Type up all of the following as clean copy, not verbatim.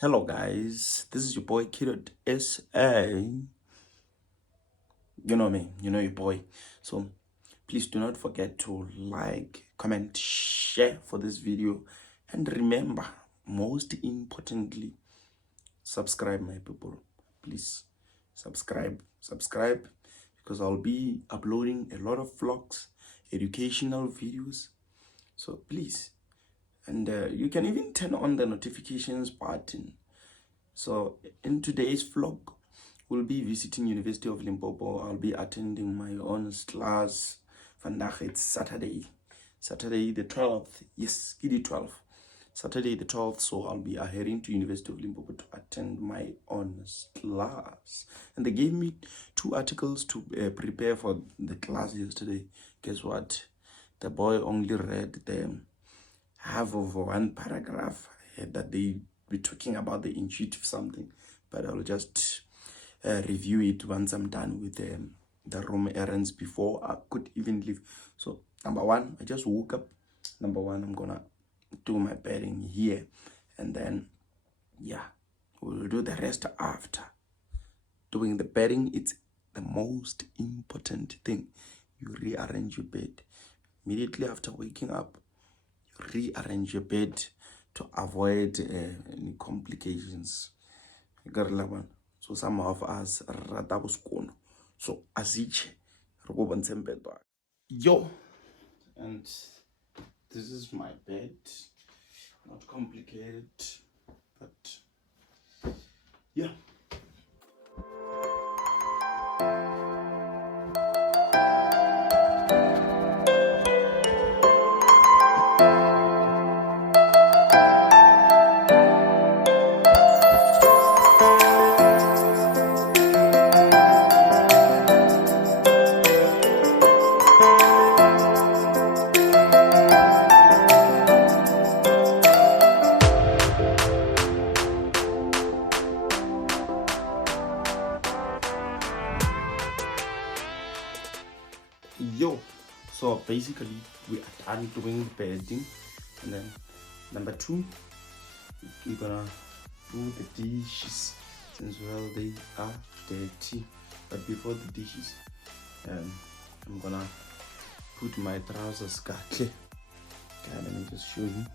Hello guys, this is your boy Kiddo SA. You know me, you know your boy. So please do not forget to like, comment, share for this video, and remember, most importantly, subscribe, my people. Please subscribe, because I'll be uploading a lot of vlogs, educational videos. So please, and you can even turn on the notifications button. So in today's vlog, we'll be visiting University of Limpopo. I'll be attending my honors class. Vandaag it's Saturday the 12th. Yes, Kiddy 12th. Saturday the 12th. So I'll be heading to University of Limpopo to attend my honors class. And they gave me 2 articles to prepare for the class yesterday. Guess what? The boy only read the half of 1 paragraph that they be talking about the intuitive something, but I'll just review it once I'm done with the room errands before I could even leave. So number 1, I just woke up. Number 1, I'm gonna do my bedding here, and then yeah, we'll do the rest after. Doing the bedding, it's the most important thing. You rearrange your bed immediately after waking up. Rearrange your bed to avoid any complications. So some of us so asiche yo, and this is my bed. Not complicated, but yeah. Yo, so basically we are done doing the bedding, and then number 2, we're gonna do the dishes, since well they are dirty. But before the dishes, I'm gonna put my trousers okay, let me just show you.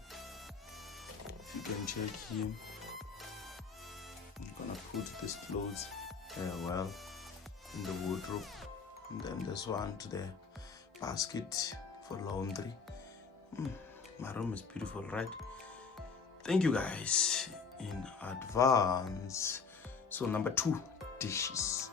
If you can check here, I'm gonna put these clothes well in the wardrobe, and then this one to the basket for laundry. My room is beautiful, right? Thank you guys in advance. So number 2, dishes.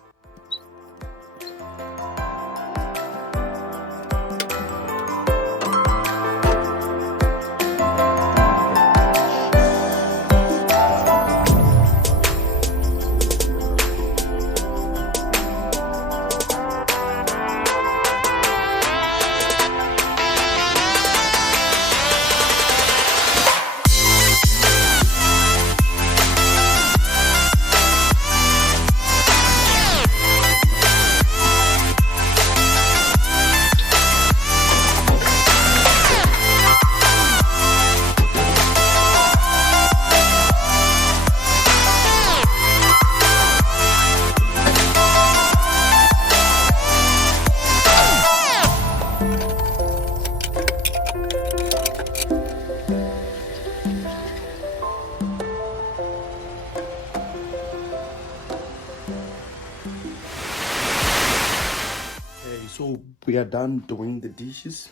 So we are done doing the dishes.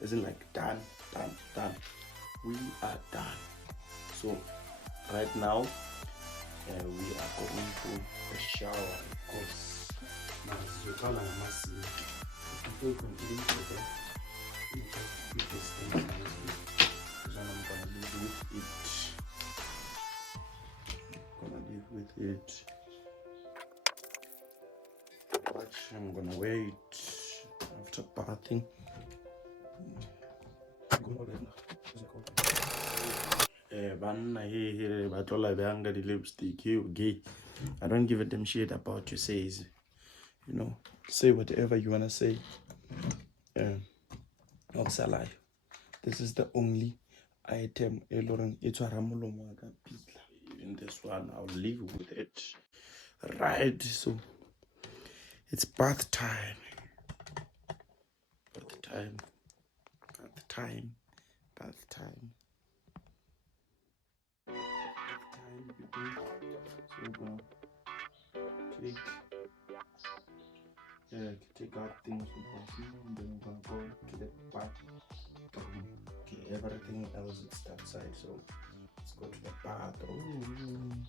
Isn't like done. We are done. So right now we are going to the shower, of course. Before we continue with the I'm gonna live with it. I'm gonna wait after bathing. The lipstick, gay. I don't give a damn shit about your says. You know, say whatever you wanna say. Also lie. This is the only item. Even this one, I'll leave with it. Right, so it's bath time. Bath time. Bath time. Bath time. Bath time, people. So we're gonna take out things from bathroom, and then we're gonna go to the bathroom. Okay, everything else is that side, so let's go to the bathroom.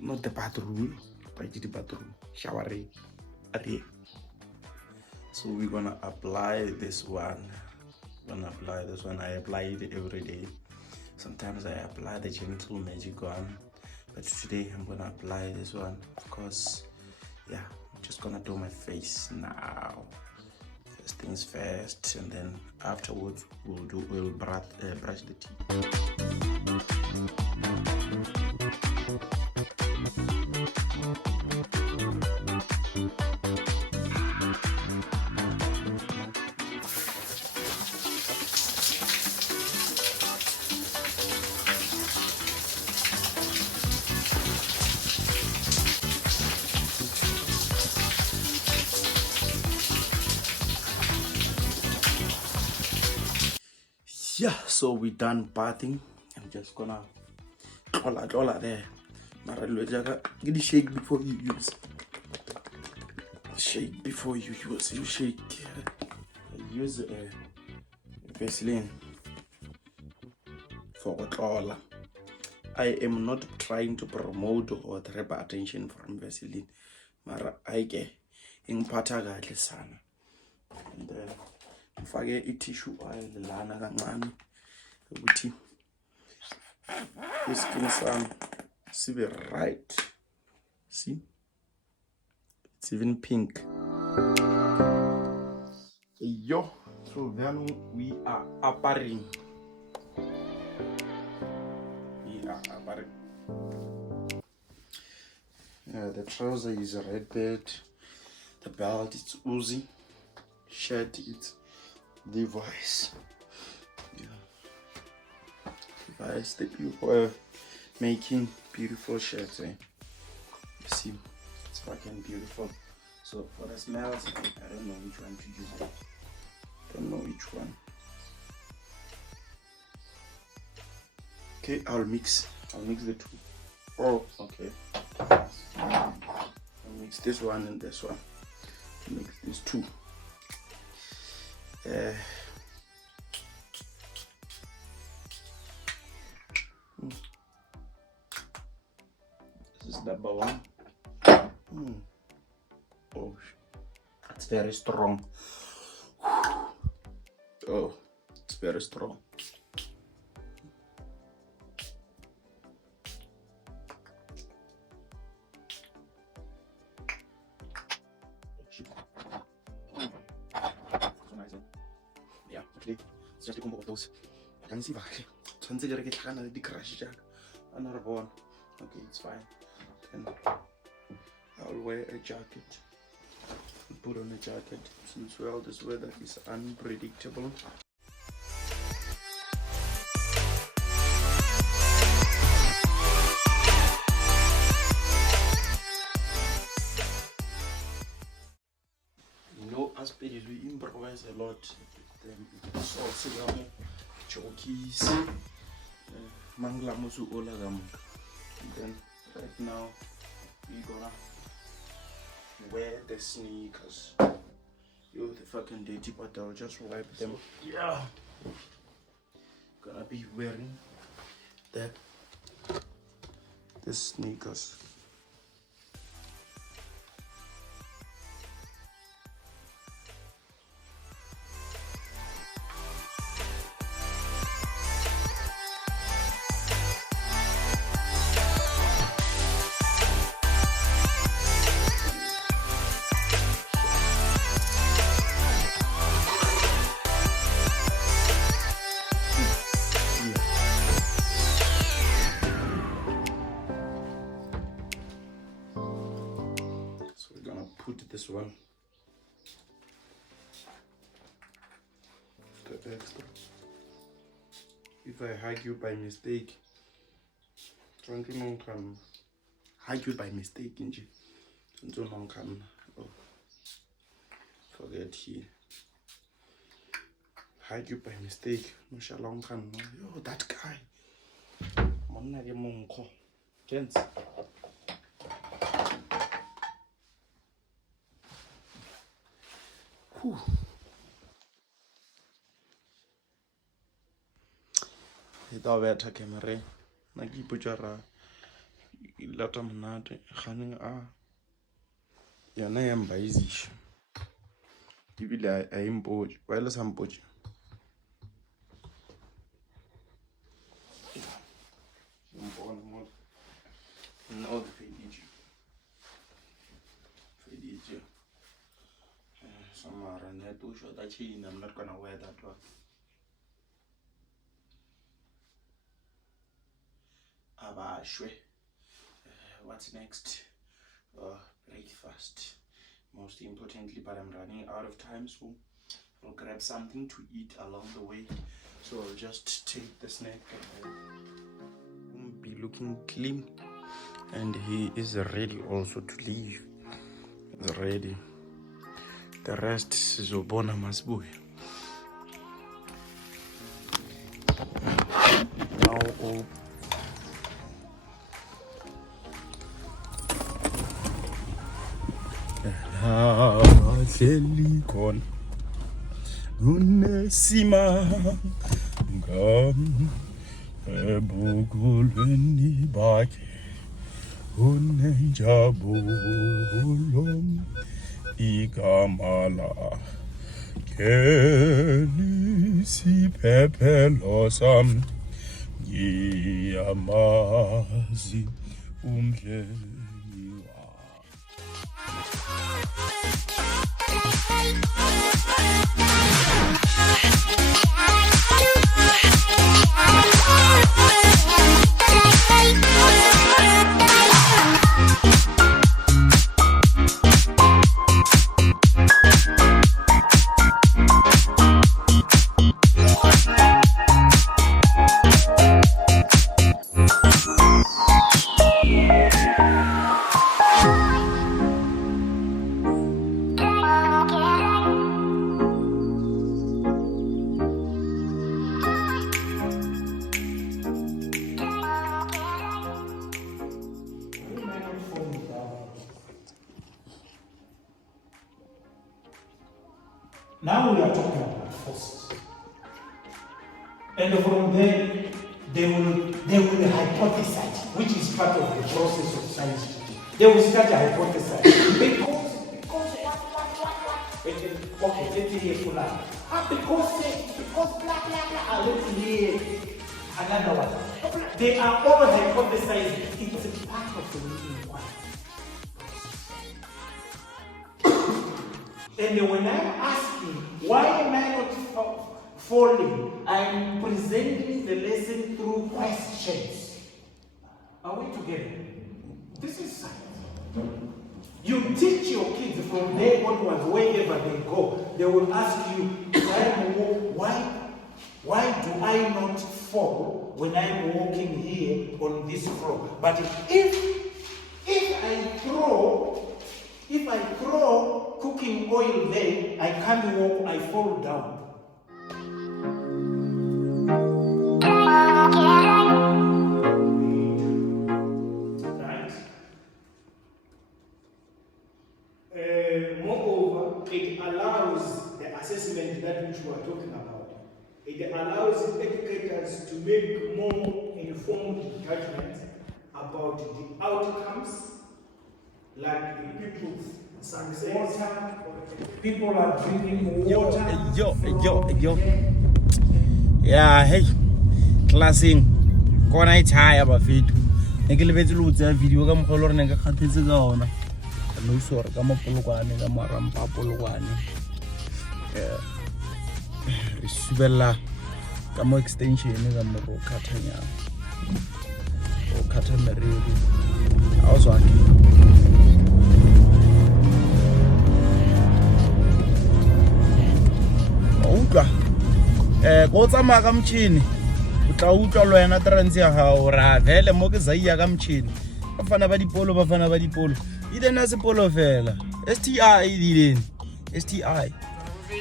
Not the bathroom, but the bathroom. Shower area. So we're gonna apply this one. I apply it every day. Sometimes I apply the gentle magic one, but today I'm gonna apply this one. Of course, yeah, I'm just gonna do my face now. First things first, and then afterwards we'll brush the teeth. Yeah, so we're done bathing. I'm just gonna roll there. Get the shake before you use. Shake before you use. You shake. Use Vaseline for roll. I am not trying to promote or grab attention from Vaseline. Mara I get in patagatle sana. And then ngifake i-tissue oil lana kancane ukuthi iskin sami sibe right. See, it's even pink. Yo, so then we are apparing. The trouser is red bed, the belt it's Uzi, shirt it's Levi's. Levi's, the people are making beautiful shirts. You see, it's fucking beautiful. So for the smells, I don't know which one to use. Don't know which one. Okay, I'll mix the two. Oh, okay. I'll mix this one and this one. Mix these two. This is number one. Oh, it's very strong. Oh, it's very strong. It's just a combo of those. I can see why. Okay, it's fine. Then I'll wear a jacket. Put on a jacket since well this weather is unpredictable. You know, as ladies, we improvise a lot. Sauce, chokis, mangla musu ola gam. Then right now we're gonna wear the sneakers. You the fucking dirty, but I'll just wipe them. Yeah, gonna be wearing the sneakers. extra. If I hug you by mistake, hug you by mistake, oh, forget here. Hug you by mistake. Yo, that guy. Gents. Whew. Ita beta camera. Naki puchara. Ilata manate. Khaning yana yamba izish. Ibile I import. While some poach. No, the Fidiji. Somewhere and they're too short. I'm not gonna wear that one. Abashwe. What's next? Breakfast. Most importantly, but I'm running out of time, so I'll grab something to eat along the way. So I'll just take the snack. Be looking clean, and he is ready also to leave. He's ready. The rest is Obona Masbuy. Now, Silicon Unesima Gum Ebuguleni Baki Unenjabulum Igamala Kelisi Pepelosam Yamazi Umjeliwa. Now we are talking about forces. And from there, they will hypothesize, which is part of the process of science. They will start to hypothesize. Because okay, let's hear Fulani. Because blah, blah, blah, let's hear another one. They are all hypothesizing. It's a part of the meeting one. And when I'm asking, why am I not falling? I'm presenting the lesson through questions. Are we together? This is science. You teach your kids from there onwards, wherever they go, they will ask you, why do I not fall when I'm walking here on this floor? But if I throw cooking oil there, I can't walk, I fall down. Right? Moreover, it allows the assessment that which we are talking about. It allows educators to make more informed judgments about the outcomes, like people's success. People are drinking water. Yo. Yeah, hey. Classing. Kona itaya ba fitu. Neke lebetse lo tsa video ka mogolo re ne ka kgathetse ka ona. No sore ka mapolokwane ka marampa polokwane. Re subela ka mo extension ka mo go khathanya. O khathana re. Awuzwaki. go tsamaya ka motšhini o tla utlwa le wena trans ya gago ra vele mo ke zaia ka motšhini bafana ba dipolo e dena sepolo fela STI e dileng STI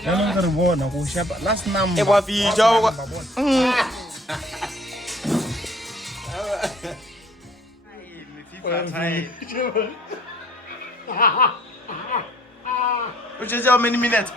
yanong re bona go shapa last number wa fija o how many minutes?